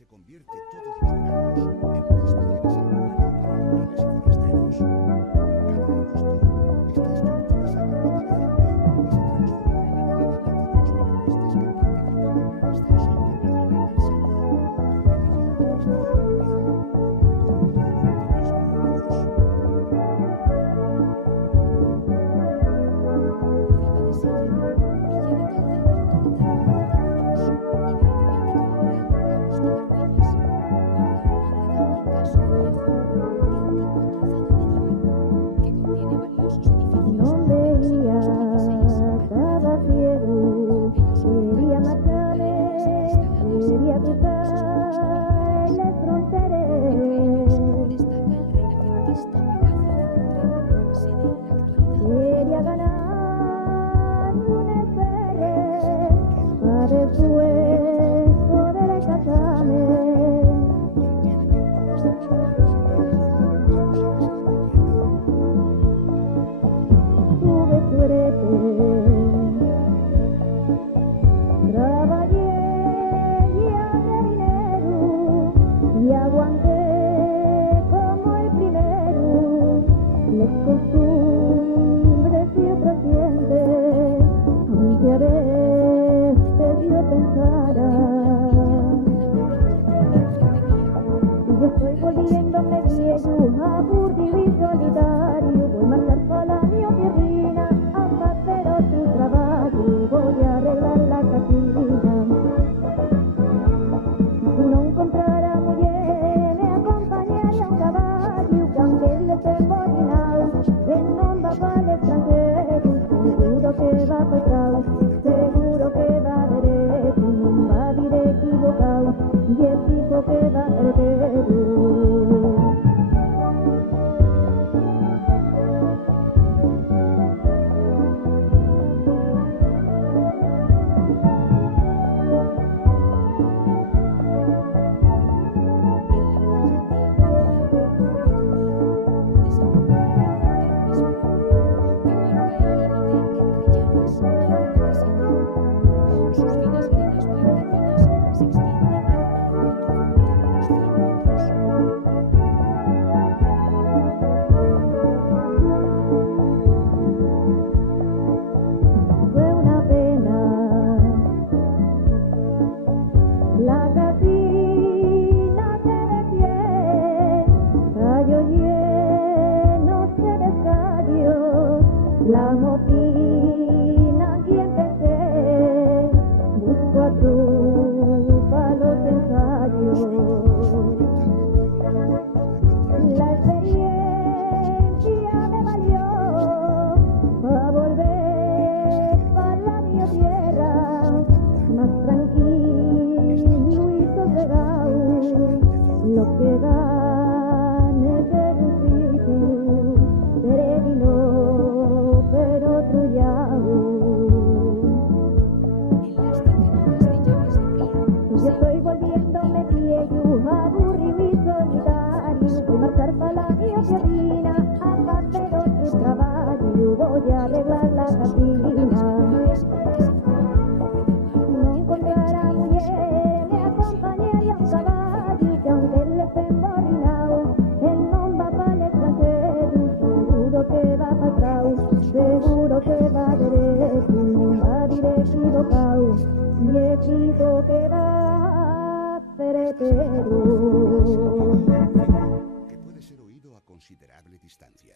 se convierte todos los veranos en una especie de santuario para rurales y forasteros. Cada agosto, esta estructura sagrada decente y se transforma en la morada de todos los pirahuestes que participan en el ascenso internacional del Sella, competición turística mundial, con un fondo de 3.000 Riva de Sella, villa natal del pintor italiano Caballos y del político liberal Agustín Argüelles, guarda un agradable casco viejo de antiguo trazado medieval que contiene valiosos edificios del siglo XVI al Estaba XIX, ciego, con bellos quería portales, marcharme, galerías instaladas quería en llamativos muros cruzar medievales. las fronteras. Entre ellos destaca el renacentista Palacio de Cotrero, sede en la actualidad de la Quería abadía. ganar un esperes para después poder casarme. tiene vínculos de personalidades religiosas y Tuve suerte, trabajé y ahorré dinero y aguanté como el primero las costumbres y otras sientes, aunque a veces yo pensara. Y yo estoy volviéndome viejo, aburrido y solitario. Voy a marchar para la mi tierrina a hacer otro trabajo. Voy a arreglar la casina. Si no encontrara mujer, me acompañaría un caballo, que aunque él esté morinado, él no va para el extranjero. Seguro que va para atrás, seguro que va derecho, no va a ir equivocado, y el tipo que va derecho. En la playa de Agua Mía, Hueco Mío, desemboca el río del mismo nombre, que marca el límite entre Llanes y Riva de Sella. Sus finas arenas blanquecinas se extienden en una longitud de unos 100 metros. Fue una pena la casina se de pie, cayó lleno se descayó, la motina que empecé, busco a tu para los ensayos. La experiencia me valió a volver para mi tierra, más tranquilo y sosegado. Lo que gane de un sitio, peregrino pero trullado. En las cercanías de Llanes de Fría, Yo se estoy volviéndome viejo, aburrido y solitario. Voy a marchar para la mi tierrina a hacer otro trabajo. Voy a arreglar la casina. que se forman al borde del mar Si no en encontrara terrenos mujer, me acompañaría un caballo, que aunque él esté emborrinado, él no va para el extranjero. Seguro que va para atrás, seguro que va derecho, no va a ir equivocado, y el tipo que va certero. que puede ser oído a considerable distancia.